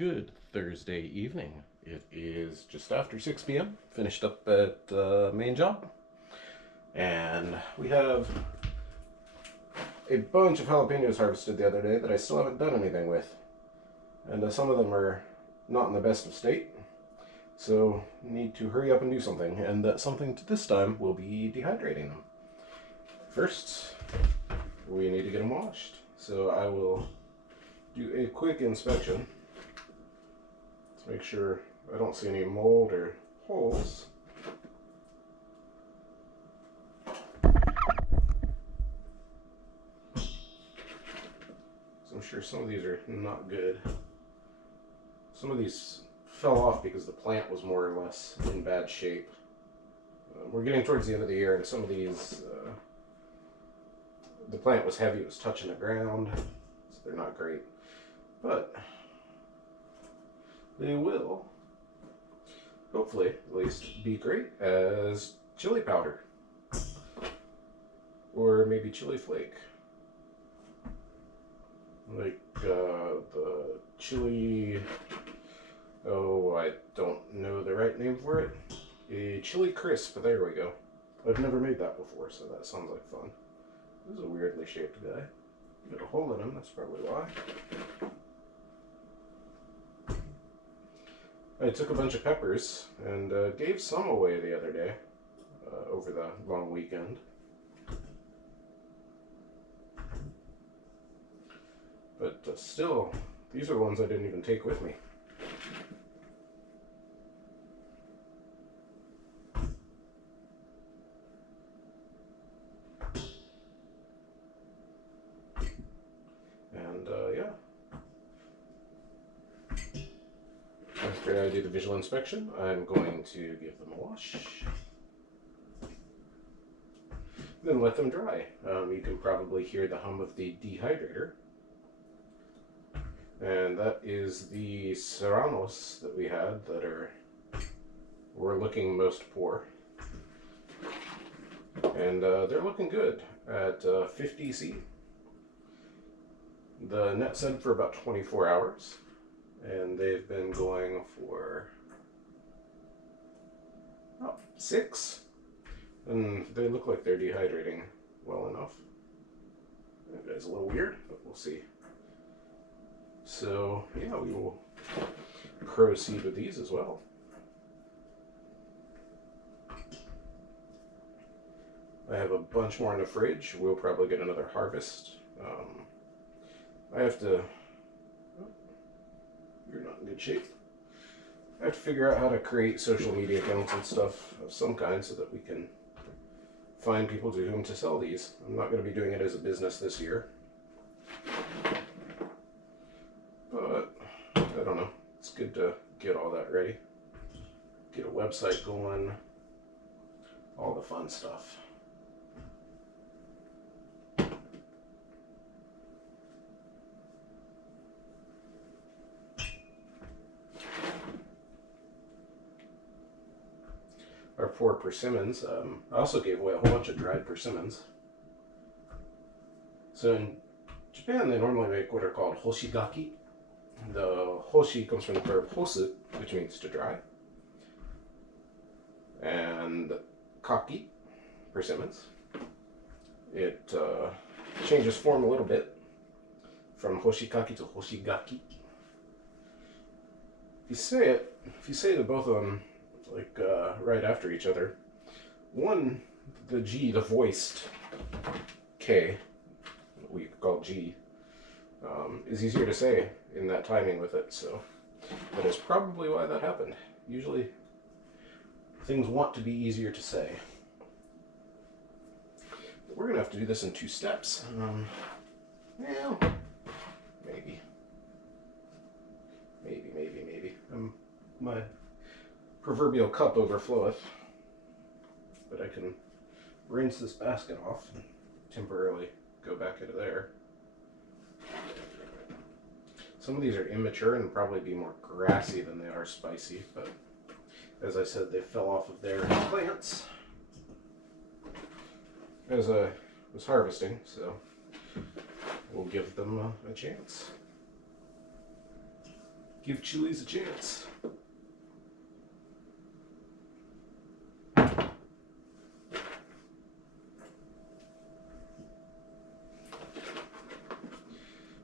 Good Thursday evening. It is just after 6 p.m. Finished up at the main job. And we have a bunch of jalapenos harvested the other day that I still haven't done anything with. And some of them are not in the best of state. So need to hurry up and do something. And that something this time will be dehydrating them. First, we need to get them washed. So I will do a quick inspection. Let's make sure I don't see any mold or holes. So I'm sure some of these are not good. Some of these fell off because the plant was more or less in bad shape. We're getting towards the end of the year, and some of these, the plant was heavy, it was touching the ground, so they're not great. But they will, hopefully, at least, be great as chili powder. Or maybe chili flake. Like the chili, oh, I don't know the right name for it. A chili crisp, there we go. I've never made that before, so that sounds like fun. This is a weirdly shaped guy. Got a hole in him, that's probably why. I took a bunch of peppers and gave some away the other day over the long weekend. But still, these are the ones I didn't even take with me. And yeah. After I do the visual inspection, I'm going to give them a wash. Then let them dry. You can probably hear the hum of the dehydrator. And that is the serranos that we had that were looking most poor. And they're looking good at 50 C. The net said for about 24 hours. And they've been going for 6. And they look like they're dehydrating well enough. That guy's a little weird, but we'll see. So, yeah, we will proceed with these as well. I have a bunch more in the fridge. We'll probably get another harvest. I have to... You're not in good shape. I have to figure out how to create social media accounts and stuff of some kind so that we can find people to whom to sell these. I'm not going to be doing it as a business this year. But, I don't know. It's good to get all that ready. Get a website going. All the fun stuff. Our poor persimmons. I also gave away a whole bunch of dried persimmons. So in Japan, they normally make what are called hoshigaki. The hoshi comes from the verb hosu, which means to dry. And kaki, persimmons. It changes form a little bit from hoshikaki to hoshigaki. If you say the both of them like right after each other, one, the G, the voiced K, what we call G, is easier to say in that timing with it, so that is probably why that happened. Usually things want to be easier to say. But we're gonna have to do this in 2 steps. Well, maybe. My proverbial cup overfloweth, but I can rinse this basket off and temporarily go back into there. Some of these are immature and probably be more grassy than they are spicy, but as I said, they fell off of their plants as I was harvesting, so we'll give them a chance. Give chilies a chance.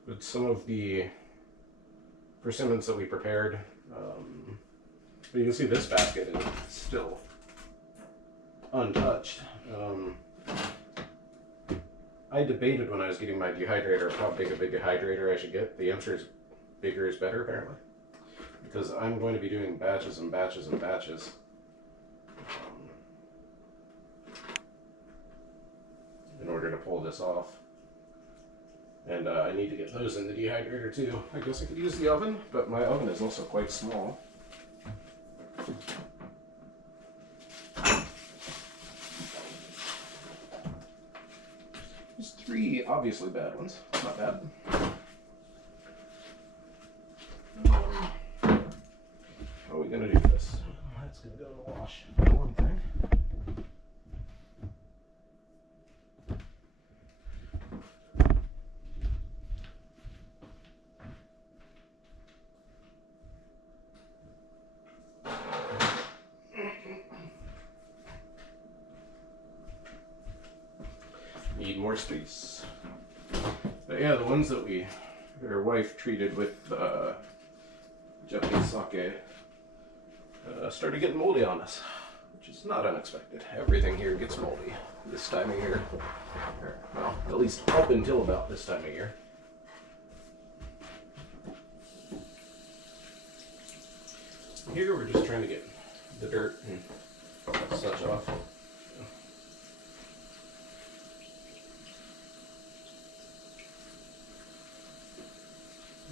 But some of the persimmons that we prepared, you can see this basket is still untouched. I debated when I was getting my dehydrator how big of a dehydrator I should get. The answer is bigger is better, apparently. Because I'm going to be doing batches and batches and batches. In order to pull this off. And I need to get those in the dehydrator too. I guess I could use the oven, but my oven is also quite small. There's 3 obviously bad ones. Not bad. How are we gonna do this? That's gonna go in the wash. One thing. Need more space. But yeah, the ones that her wife treated with Japanese sake started getting moldy on us, which is not unexpected. Everything here gets moldy this time of year. Well, at least up until about this time of year. Here we're just trying to get the dirt and such off.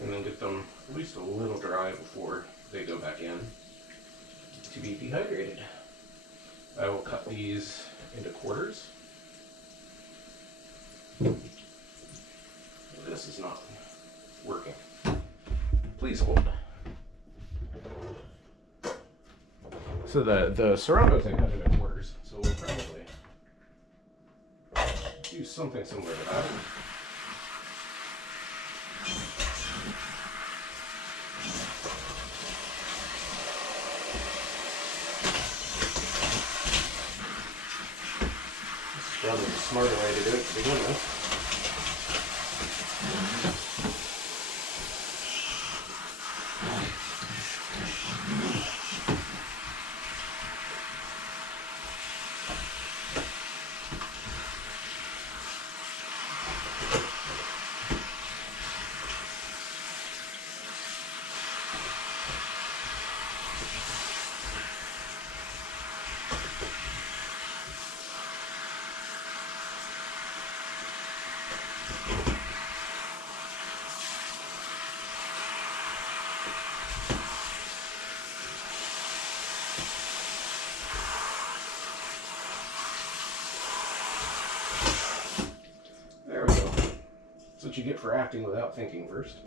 And then get them at least a little dry before they go back in to be dehydrated. I will cut these into quarters. This is not working. Please hold. So the Serrano's I cut into quarters, so we'll probably do something similar to that. Probably the smarter way to do it to begin with. What you get for acting without thinking first.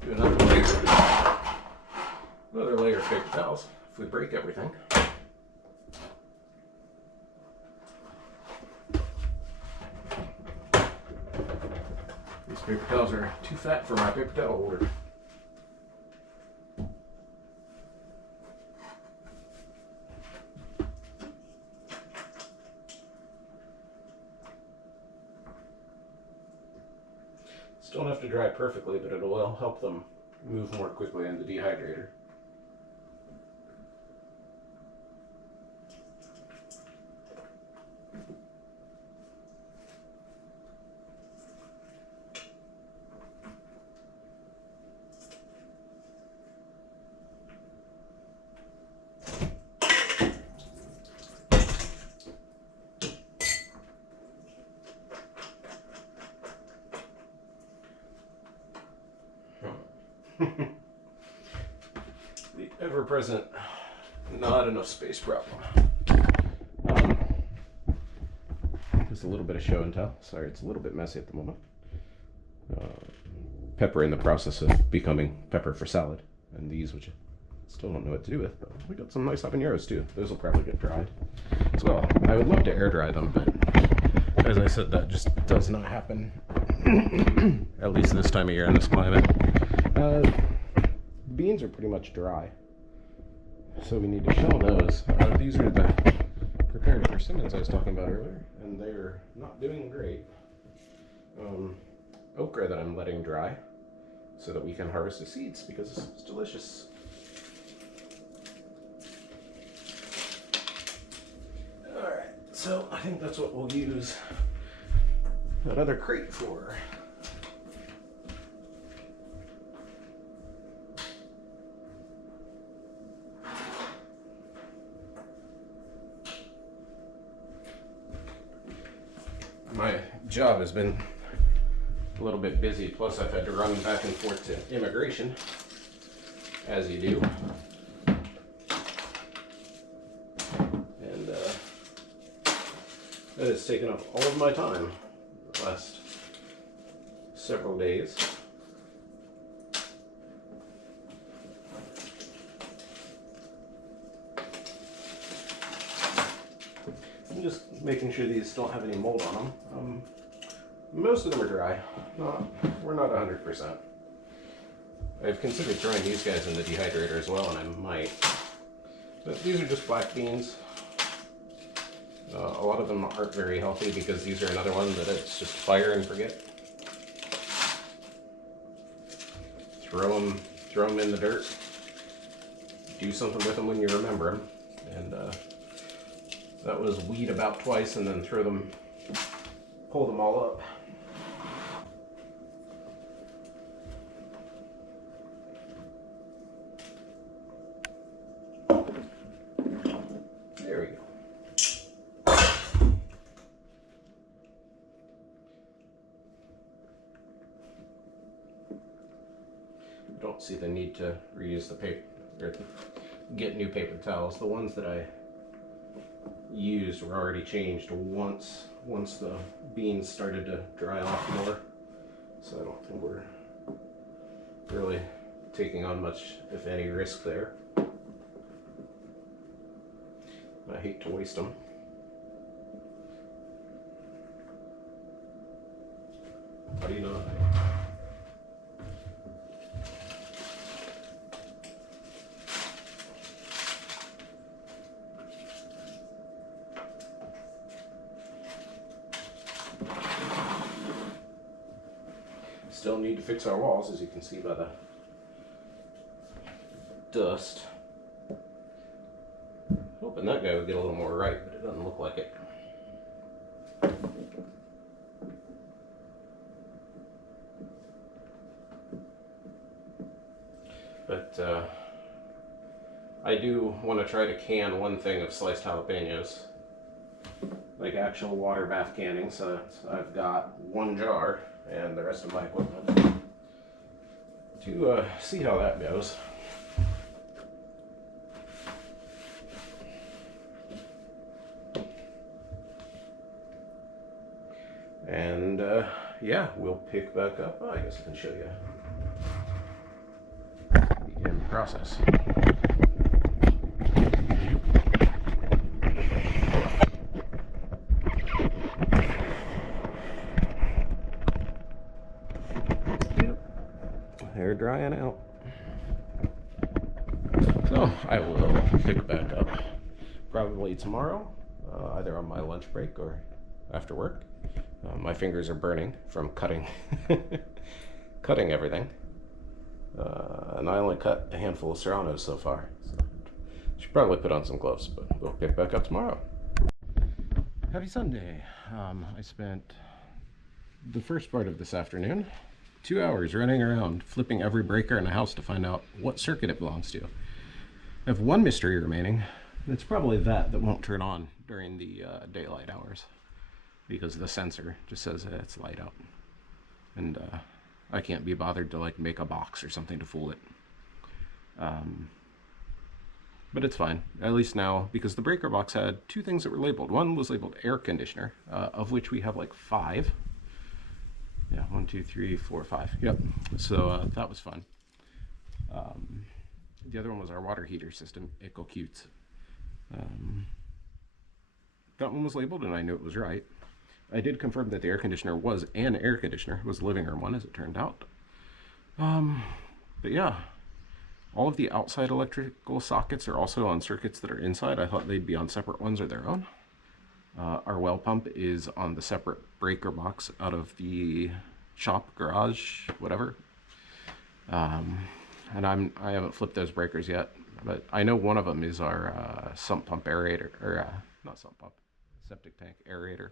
Do another layer of paper towels if we break everything. These paper towels are too fat for my paper towel holder. Don't have to dry perfectly, but it will help them move more quickly in the dehydrator. The ever-present not enough space problem. Just a little bit of show and tell. Sorry, it's a little bit messy at the moment. Pepper in the process of becoming pepper for salad, and these which Still don't know what to do with, but we got some nice habaneros too. Those will probably get dried as well. I would love to air dry them, but as I said, that just does not happen, at least this time of year in this climate. Beans are pretty much dry, so we need to shell those. These are the prepared persimmons I was talking about earlier, and they're not doing great. Okra that I'm letting dry so that we can harvest the seeds because it's delicious. Alright, so I think that's what we'll use that other crate for. My job has been a little bit busy, plus I've had to run back and forth to immigration, as you do. And that has taken up all of my time the last several days. I'm just making sure these don't have any mold on them. Most of them are dry. We're not 100%. I've considered throwing these guys in the dehydrator as well, and I might. But these are just black beans. A lot of them aren't very healthy because these are another one that it's just fire and forget. Throw them in the dirt. Do something with them when you remember them. And that was weed about twice, and then pull them all up. There we go. Don't see the need to reuse the paper or get new paper towels. The ones that I used were already changed once the beans started to dry off more, so I don't think we're really taking on much, if any, risk there. I hate to waste them. How do you know? Still need to fix our walls, as you can see by the dust. Hoping that guy would get a little more right, but it doesn't look like it. But I do want to try to can one thing of sliced jalapenos, like actual water bath canning, so I've got one jar and the rest of my equipment to see how that goes. And yeah, we'll pick back up. I guess I can show you the end process. They're drying out. So I will pick back up probably tomorrow, either on my lunch break or after work. My fingers are burning from cutting everything. And I only cut a handful of serranos so far. So I should probably put on some gloves, but we'll pick back up tomorrow. Happy Sunday. I spent the first part of this afternoon 2 hours running around flipping every breaker in the house to find out what circuit it belongs to. I have one mystery remaining. It's probably that won't turn on during the daylight hours, because the sensor just says it's light out, and I can't be bothered to like make a box or something to fool it. But it's fine, at least now, because the breaker box had two things that were labeled. One was labeled air conditioner, of which we have like 5. Yeah, 1, 2, 3, 4, 5. Yep. So that was fun. The other one was our water heater system, Cute. That one was labeled and I knew it was right. I did confirm that the air conditioner was an air conditioner. It was a living room one, as it turned out. But yeah, all of the outside electrical sockets are also on circuits that are inside. I thought they'd be on separate ones or their own. Our well pump is on the separate breaker box out of the shop, garage, whatever. And I haven't flipped those breakers yet, but I know one of them is our sump pump aerator, or not sump pump, septic tank aerator.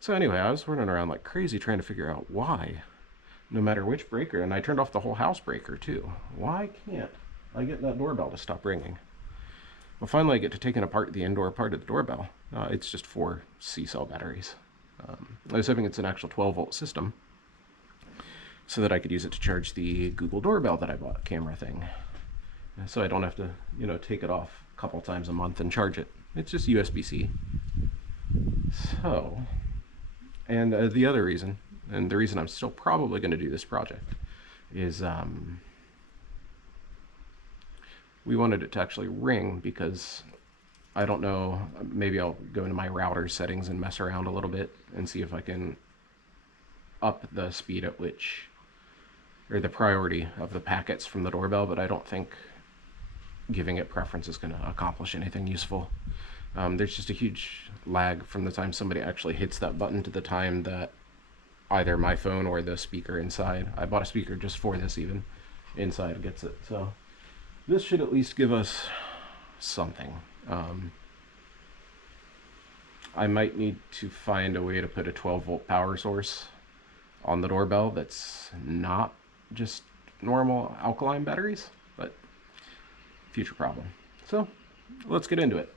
So anyway, I was running around like crazy trying to figure out why, no matter which breaker, and I turned off the whole house breaker too. Why can't I get that doorbell to stop ringing? Well, finally I get to taking apart the indoor part of the doorbell. It's just 4 C-cell batteries. I was hoping it's an actual 12-volt system, so that I could use it to charge the Google Doorbell that I bought, camera thing. So I don't have to, take it off a couple times a month and charge it. It's just USB-C. So, and the other reason, and the reason I'm still probably going to do this project, is we wanted it to actually ring because I don't know, maybe I'll go into my router settings and mess around a little bit and see if I can up the speed at which, or the priority of the packets from the doorbell, but I don't think giving it preference is going to accomplish anything useful. There's just a huge lag from the time somebody actually hits that button to the time that either my phone or the speaker inside, I bought a speaker just for this even, inside gets it. So this should at least give us something. I might need to find a way to put a 12-volt power source on the doorbell that's not just normal alkaline batteries, but future problem. So let's get into it.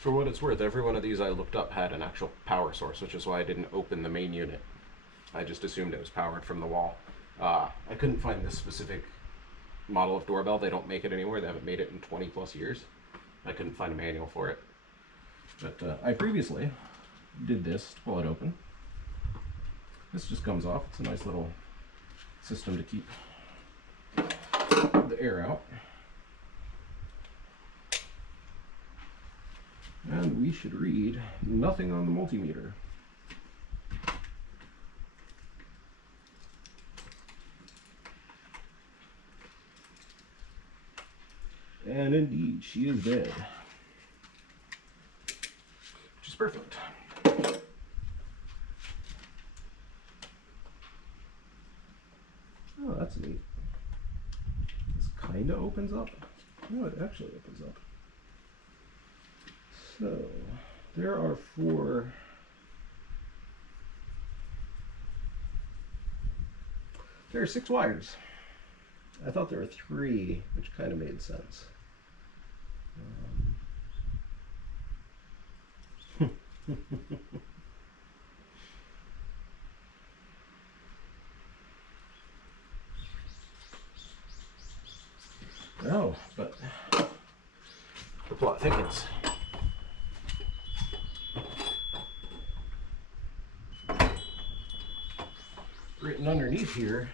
For what it's worth, every one of these I looked up had an actual power source, which is why I didn't open the main unit. I just assumed it was powered from the wall. I couldn't find this specific model of doorbell. They don't make it anymore. They haven't made it in 20 plus years. I couldn't find a manual for it. But I previously did this to pull it open. This just comes off. It's a nice little system to keep the air out. And we should read nothing on the multimeter. And indeed, she is dead. Which is perfect. Oh, that's neat. This kind of opens up. No, it actually opens up. So, there are 4. There are 6 wires. I thought there were 3, which kind of made sense. No, but the plot thickens. Written underneath here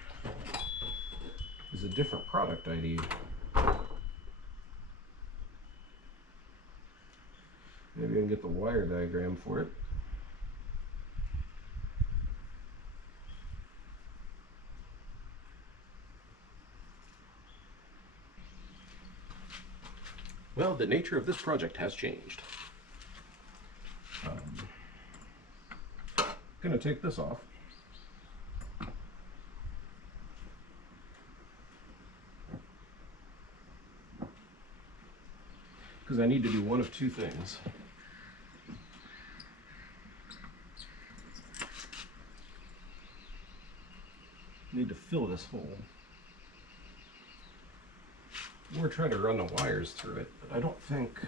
is a different product ID. Maybe I can get the wire diagram for it. Well, the nature of this project has changed. Gonna take this off. Because I need to do one of 2 things. I need to fill this hole. Or try to run the wires through it, but I don't think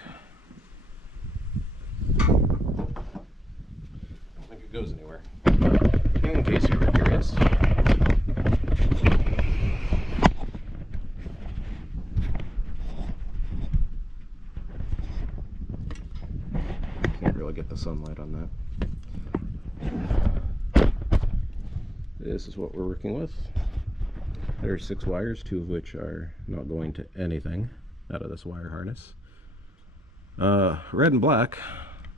it goes anywhere. In case you were curious. really get the sunlight on that. This is what we're working with. There are 6 wires, 2 of which are not going to anything out of this wire harness. Red and black,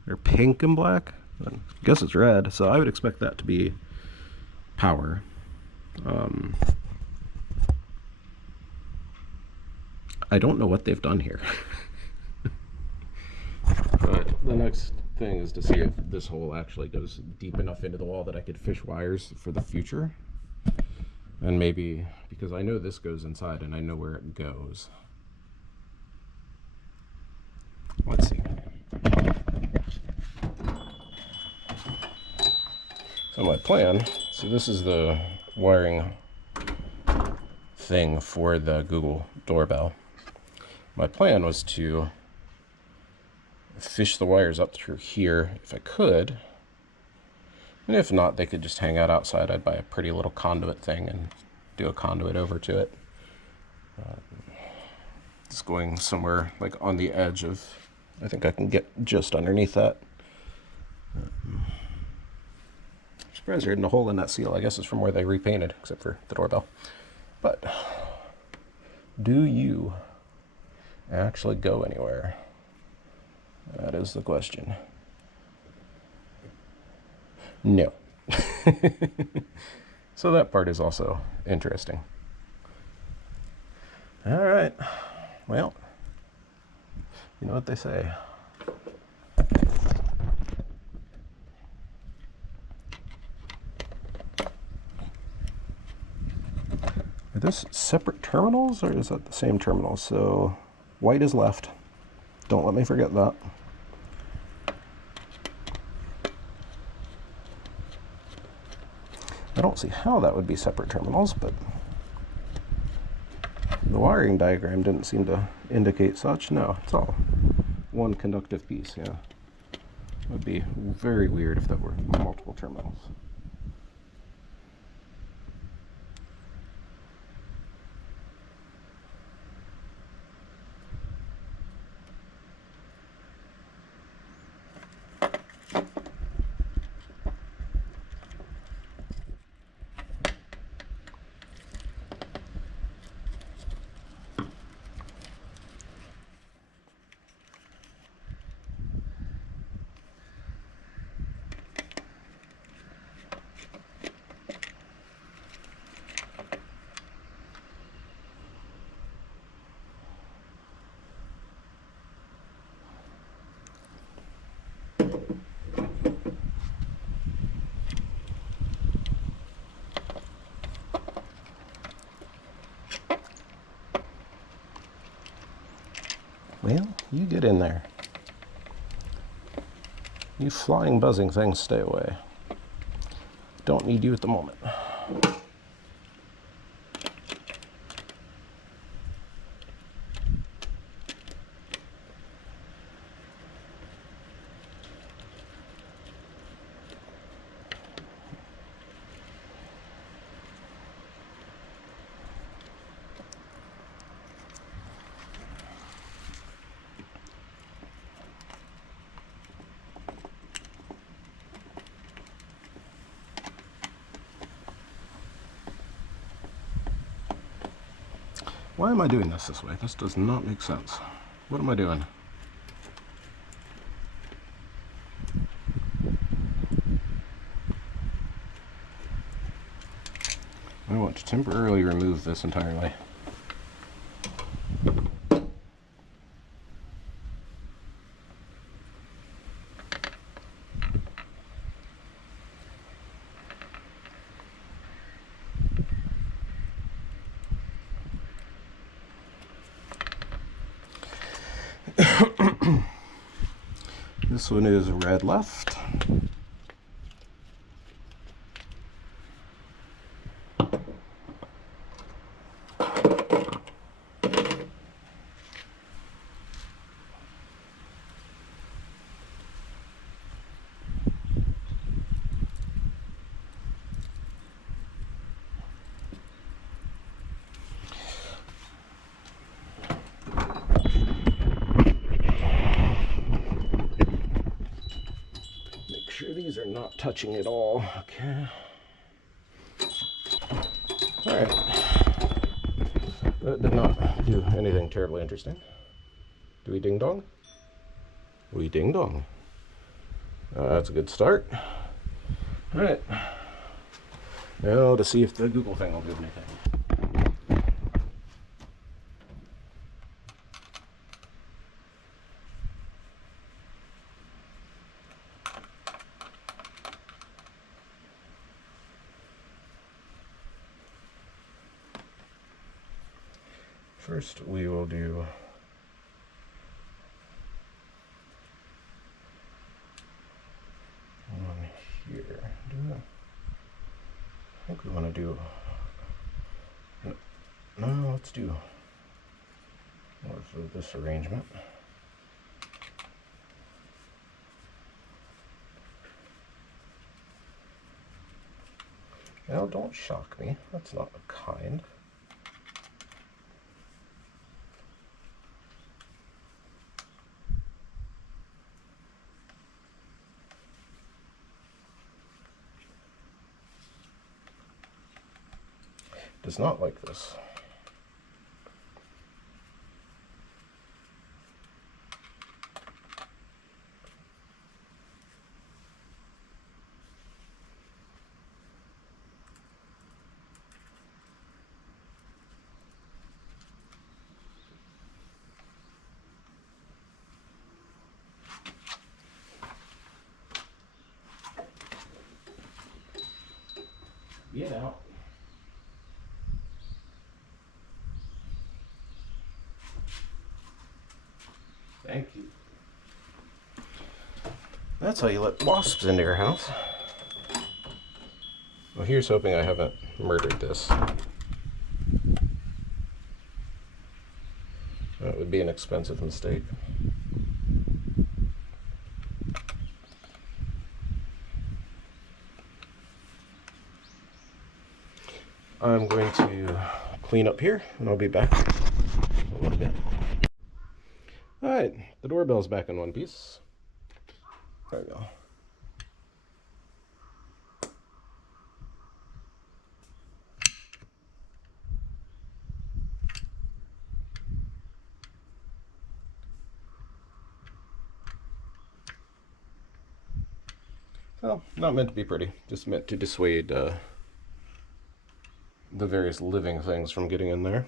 or pink and black. I guess it's red, so I would expect that to be power. I don't know what they've done here. But the next thing is to see if this hole actually goes deep enough into the wall that I could fish wires for the future. And maybe, because I know this goes inside and I know where it goes. Let's see. So my plan, so this is the wiring thing for the Google Doorbell. My plan was to fish the wires up through here if I could. And if not, they could just hang out outside. I'd buy a pretty little conduit thing and do a conduit over to it. Just going somewhere like on the edge of, I think I can get just underneath that. I'm surprised there isn't a hole in that seal. I guess it's from where they repainted, except for the doorbell. But do you actually go anywhere? That is the question. No. So that part is also interesting. All right. Well, you know what they say. Are those separate terminals, or is that the same terminal? So white is left. Don't let me forget that. I don't see how that would be separate terminals, but the wiring diagram didn't seem to indicate such. No, it's all one conductive piece, yeah. It would be very weird if that were multiple terminals. Well, you get in there. You flying, buzzing things, stay away. Don't need you at the moment. Why am I doing this way? This does not make sense. What am I doing? I want to temporarily remove this entirely. This one is red left. These are not touching at all. Okay. Alright. That did not do anything terribly interesting. Do we ding dong? We ding dong. That's a good start. Alright. Now to see if the Google thing will do anything. First, we will do one here. I think we want to do. No, let's do more of this arrangement. Now, don't shock me. That's not kind. Does not like this. Get out. Thank you. That's how you let wasps into your house. Well, here's hoping I haven't murdered this. That would be an expensive mistake. I'm going to clean up here and I'll be back in a little bit. Alright, the doorbell's back in one piece. There we go. Well, not meant to be pretty, just meant to dissuade the various living things from getting in there.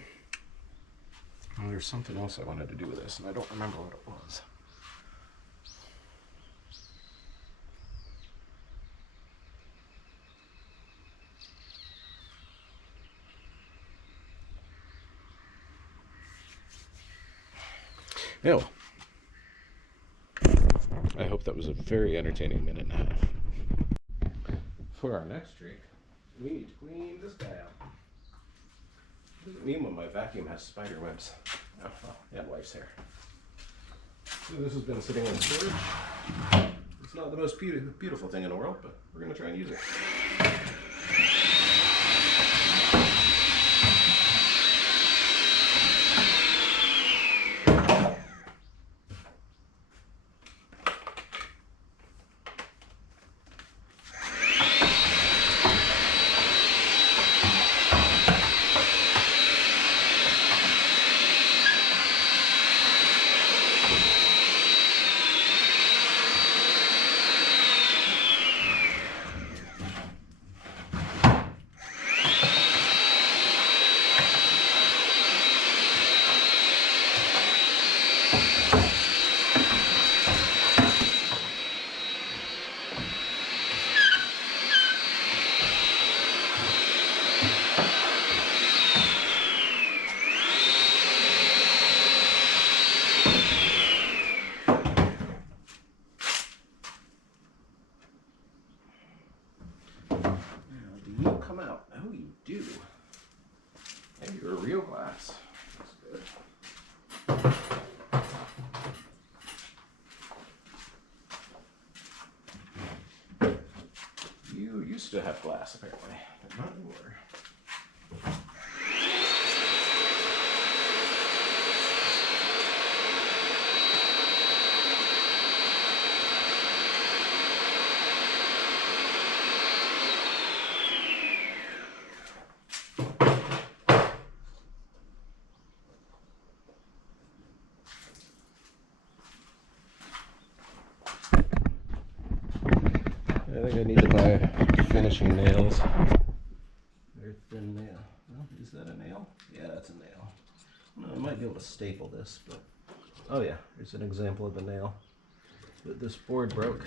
Well, there's something else I wanted to do with this, and I don't remember what it was. Yeah. I hope that was a very entertaining minute and a half. For our next trick, we need to clean this guy out. What does it mean when my vacuum has spider webs? Oh, well, and wife's hair. So this has been sitting in storage. It's not the most beautiful thing in the world, but we're going to try and use it. Real glass. That's good. You used to have glass, apparently, but not anymore. I think I need to buy finishing nails. They're thin nail. Well, is that a nail? Yeah, that's a nail. Well, I might be able to staple this, but oh yeah, here's an example of a nail. But this board broke.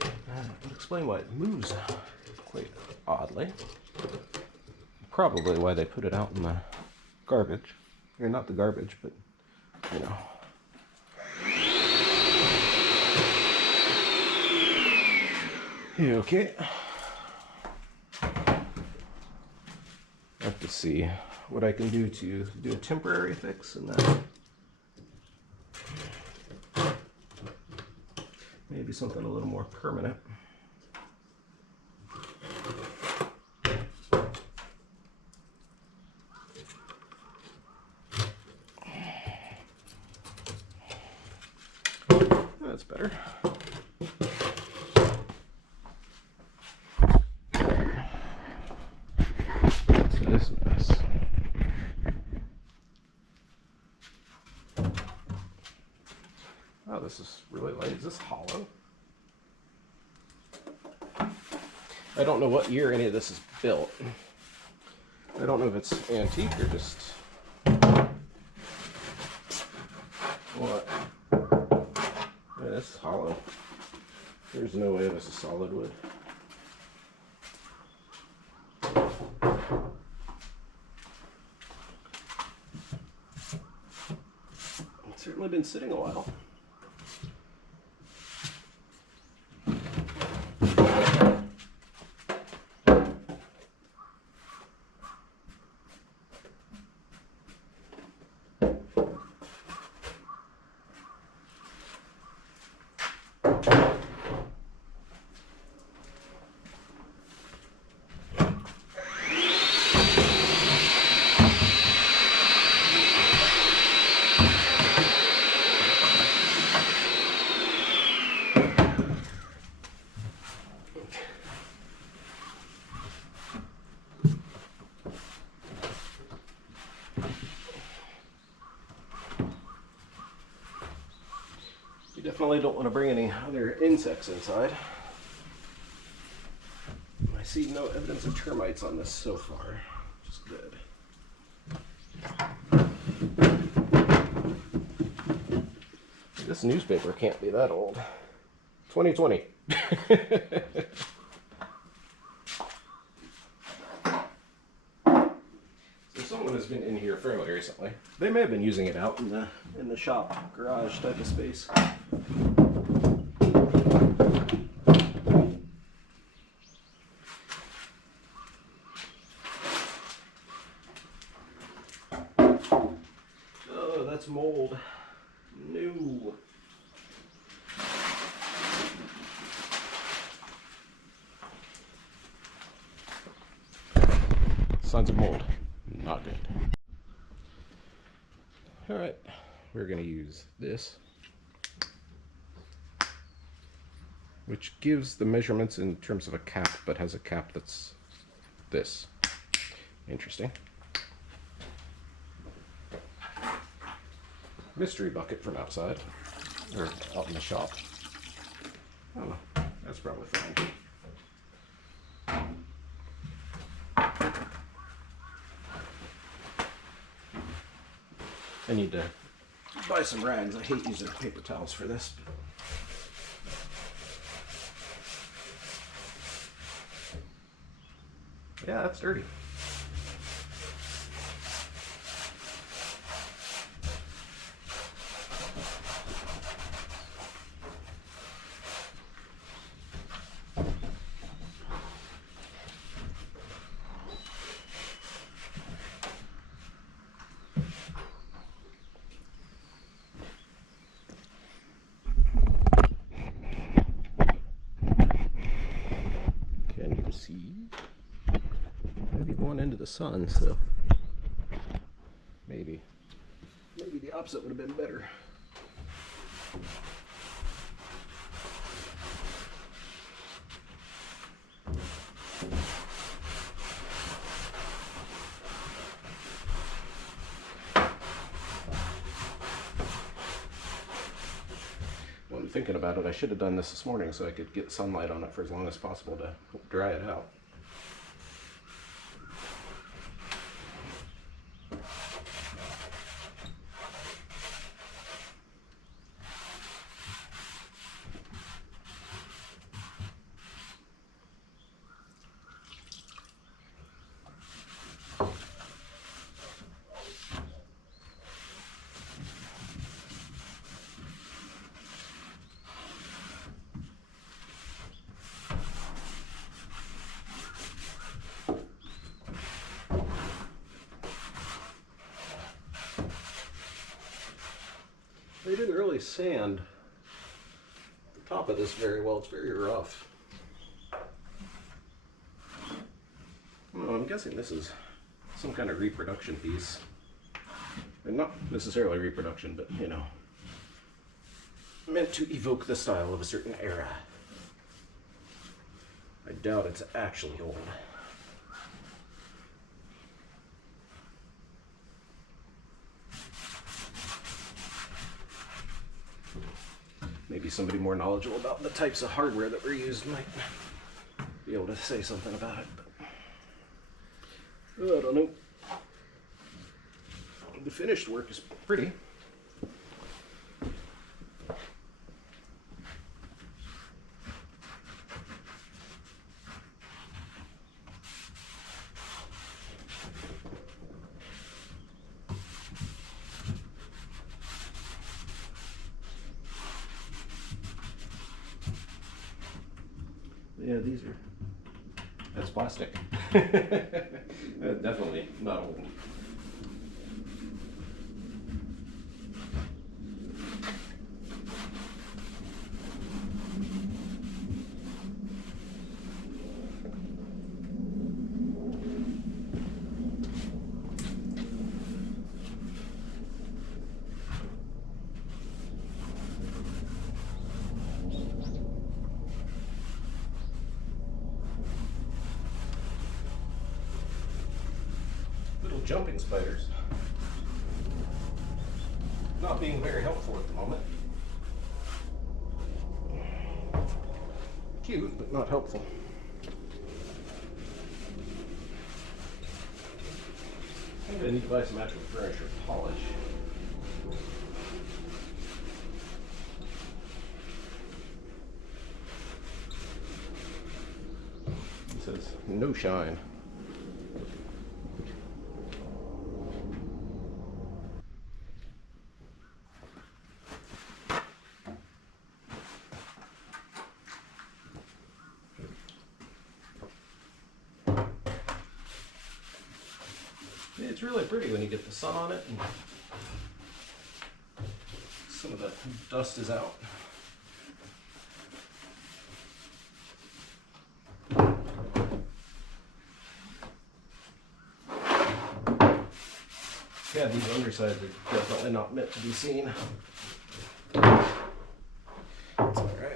I'll explain why it moves quite oddly. Probably why they put it out in the garbage. Or not the garbage, but you know. You okay? I have to see what I can do to do a temporary fix and then maybe something a little more permanent. That's better. What's this mess? Oh, this is really light. Is this hollow? I don't know what year any of this is built. I don't know if it's antique or just what. Yeah, this is hollow. There's no way this is solid wood. It's certainly been sitting a while. Definitely don't want to bring any other insects inside. I see no evidence of termites on this so far, which is good. This newspaper can't be that old. 2020. So someone has been in here fairly recently. They may have been using it out in the shop, garage type of space. Oh, that's mold. No. Signs of mold. Not good. All right, we're going to use this, which gives the measurements in terms of a cap, but has a cap that's this. Interesting. Mystery bucket from outside, or out in the shop. I don't know, that's probably fine. I need to buy some rags. I hate using paper towels for this. Yeah, that's dirty. Into the sun, so maybe the opposite would have been better. thinking about it, I should have done this morning so I could get sunlight on it for as long as possible to dry it out. They didn't really sand the top of this very well. It's very rough. Well, I'm guessing this is some kind of reproduction piece. And not necessarily reproduction, but you know, meant to evoke the style of a certain era. I doubt it's actually old. Maybe somebody more knowledgeable about the types of hardware that were used might be able to say something about it. But I don't know. The finished work is pretty. Yeah, these are, that's plastic. Definitely not old. Jumping spiders. Not being very helpful at the moment. Cute, but not helpful. I think I need to buy some actual furniture polish. It says no shine. It's really pretty when you get the sun on it and some of the dust is out. Yeah, these undersides are definitely not meant to be seen. It's all right.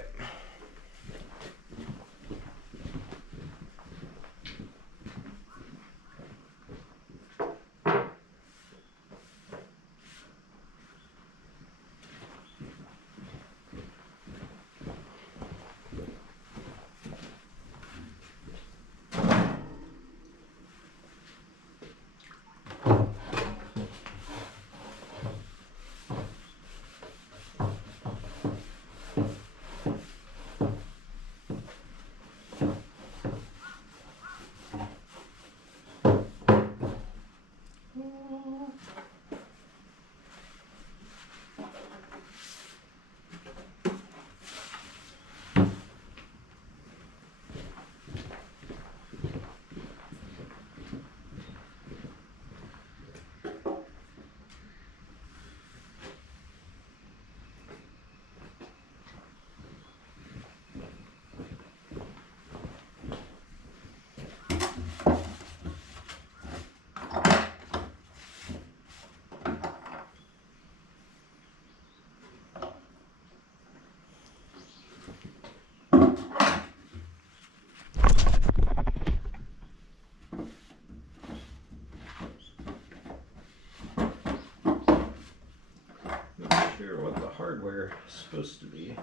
we're supposed to be.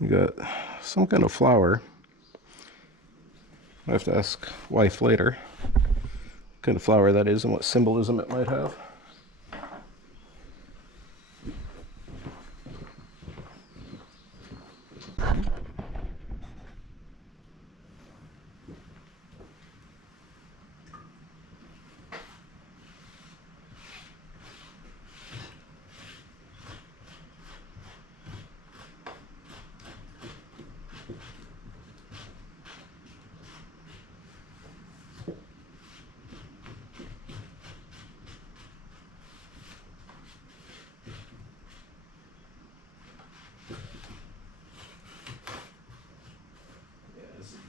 We got some kind of flower. I have to ask wife later what kind of flower that is and what symbolism it might have.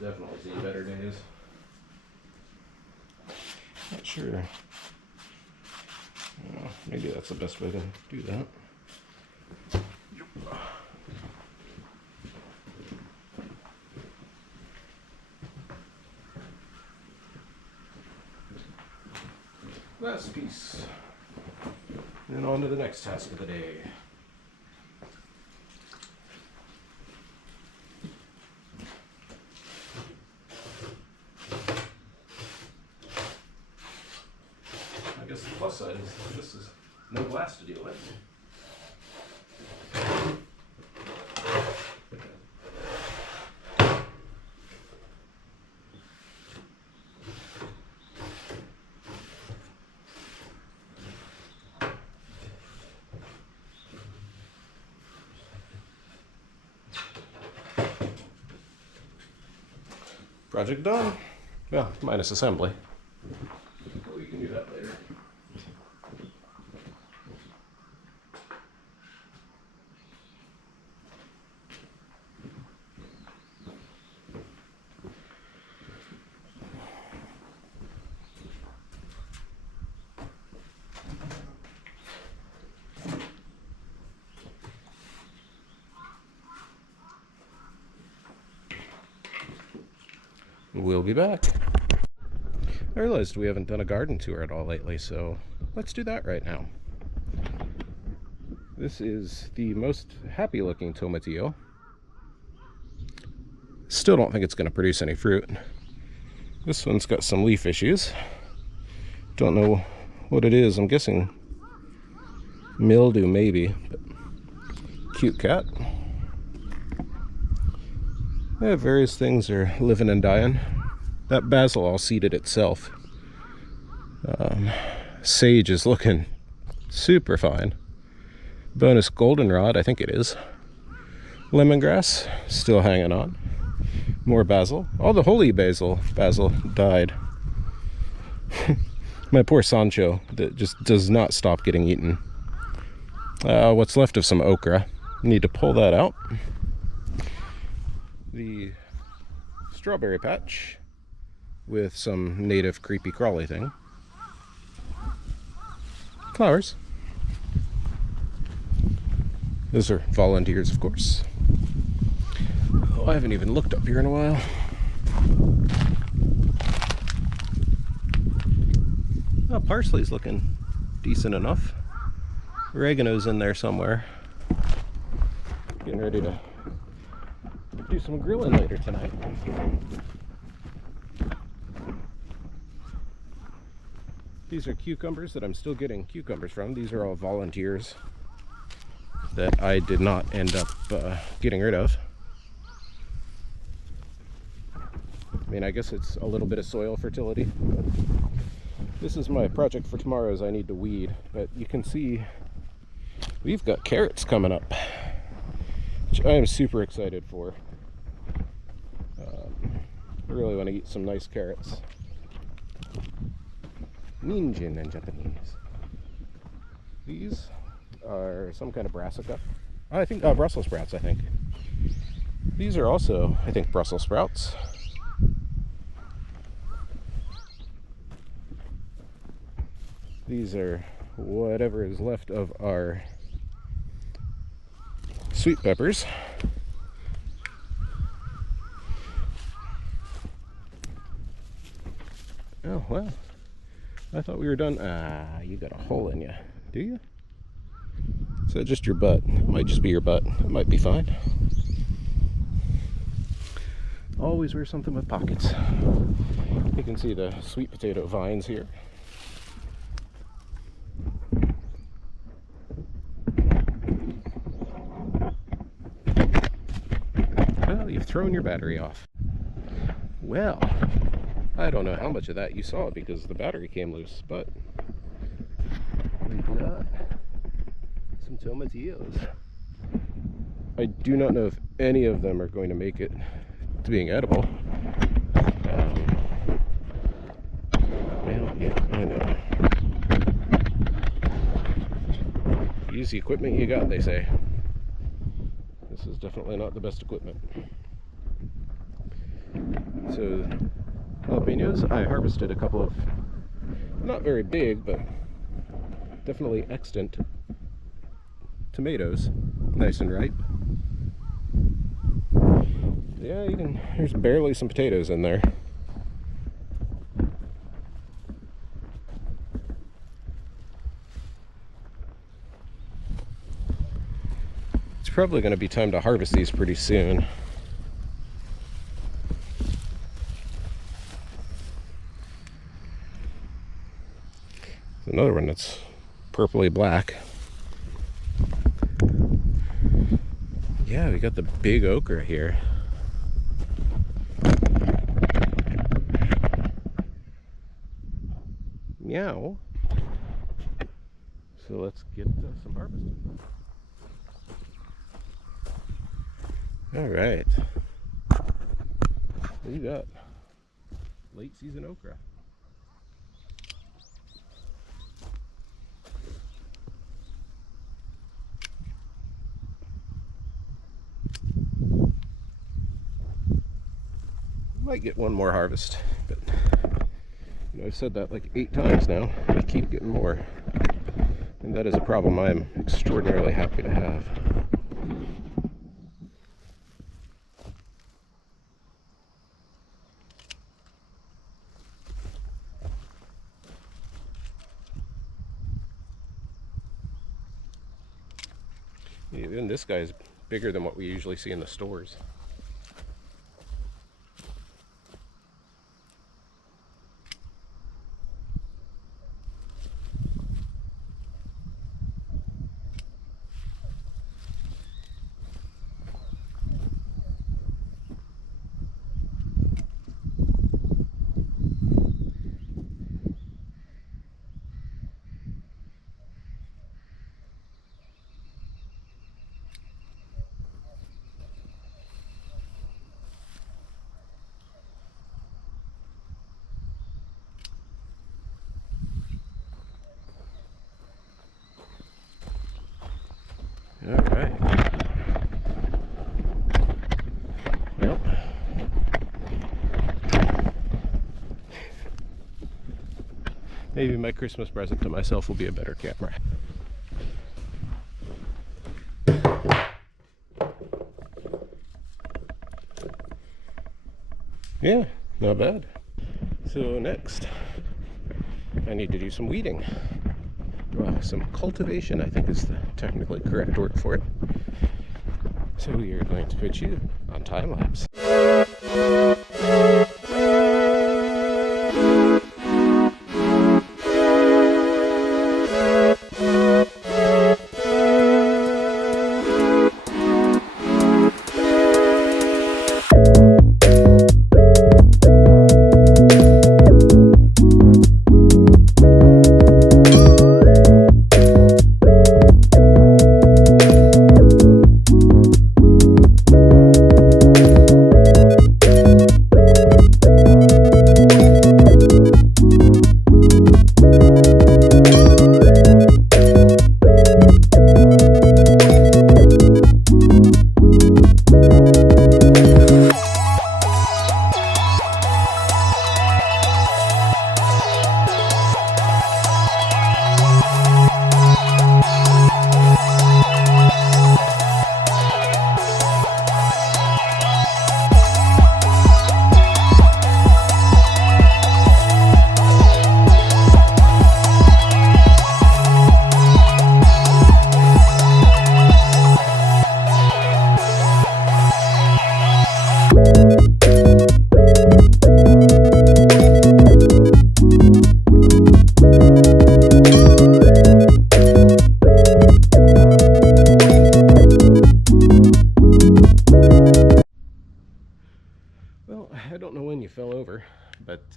Definitely seen better days. Not sure. Maybe that's the best way to do that. Last piece. And on to the next task of the day. I guess the plus side is this is no glass to deal with. Project done. Well, minus assembly. But we can do that later. We'll be back. I realized we haven't done a garden tour at all lately, so let's do that right now. This is the most happy looking tomatillo. Still don't think it's going to produce any fruit. This one's got some leaf issues. Don't know what it is. I'm guessing mildew maybe, but cute cat. Yeah, various things are living and dying. That basil all seeded itself. Sage is looking super fine. Bonus goldenrod, I think it is. Lemongrass, still hanging on. More basil. All the holy basil died. My poor Sancho, that just does not stop getting eaten. What's left of some okra. Need to pull that out. The strawberry patch with some native creepy crawly thing. Flowers. Those are volunteers, of course. Oh, I haven't even looked up here in a while. Oh, parsley's looking decent enough. Oregano's in there somewhere. Getting ready to do some grilling later tonight. These are cucumbers that I'm still getting cucumbers from. These are all volunteers that I did not end up getting rid of. I mean, I guess it's a little bit of soil fertility. But this is my project for tomorrow, is I need to weed. But you can see we've got carrots coming up, which I am super excited for. I really want to eat some nice carrots. Ninjin in Japanese. These are some kind of brassica. I think Brussels sprouts, I think. These are also, I think, Brussels sprouts. These are whatever is left of our sweet peppers. Oh, well. I thought we were done. Ah, you got a hole in you. Do you? So just your butt. It might just be your butt. It might be fine. Always wear something with pockets. You can see the sweet potato vines here. Well, you've thrown your battery off. Well, I don't know how much of that you saw because the battery came loose, but we've got some tomatillos. I do not know if any of them are going to make it to being edible. Well, yeah, I know. Use the equipment you got, they say. This is definitely not the best equipment. So, jalapenos, I harvested a couple of, not very big, but definitely extant tomatoes, nice and ripe. Yeah, there's barely some potatoes in there. It's probably going to be time to harvest these pretty soon. Another one that's purpley black. Yeah, we got the big okra here. Meow. So let's get some harvesting. All right. What do you got? Late season okra. Might get one more harvest, but I've said that like 8 times now. I keep getting more, and that is a problem I'm extraordinarily happy to have. Even this guy is bigger than what we usually see in the stores. All right. Well, maybe my Christmas present to myself will be a better camera. Yeah, not bad. So next, I need to do some weeding. Well, some cultivation, I think is the technically correct word for it. So we are going to put you on time lapse.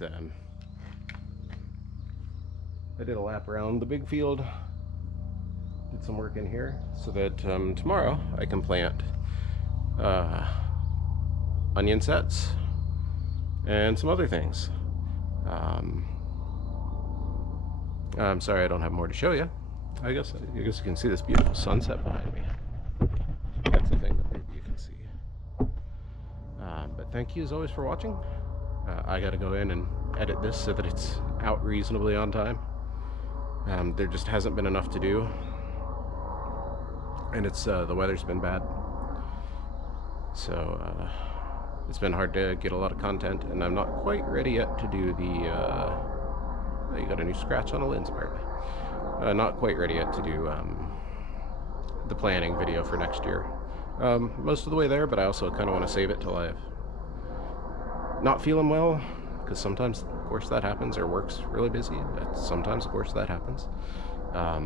I did a lap around the big field, did some work in here, so that tomorrow I can plant onion sets and some other things. I'm sorry I don't have more to show you. I guess you can see this beautiful sunset behind me. That's the thing that maybe you can see. But thank you as always for watching. I gotta go in and edit this so that it's out reasonably on time. There just hasn't been enough to do, and it's the weather's been bad, so it's been hard to get a lot of content, and I'm not quite ready yet to do the oh, you got a new scratch on a lens apparently. Not quite ready yet to do the planning video for next year. Most of the way there, but I also kind of want to save it till I've not feeling well, because sometimes of course that happens, or work's really busy. Sometimes of course that happens. I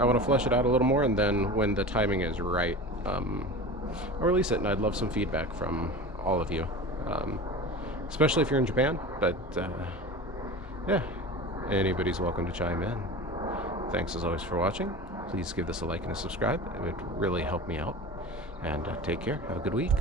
want to flesh it out a little more, and then when the timing is right, I'll release it, and I'd love some feedback from all of you, especially if you're in Japan, but yeah, anybody's welcome to chime in. Thanks as always for watching. Please give this a like and a subscribe. It would really help me out, and take care. Have a good week.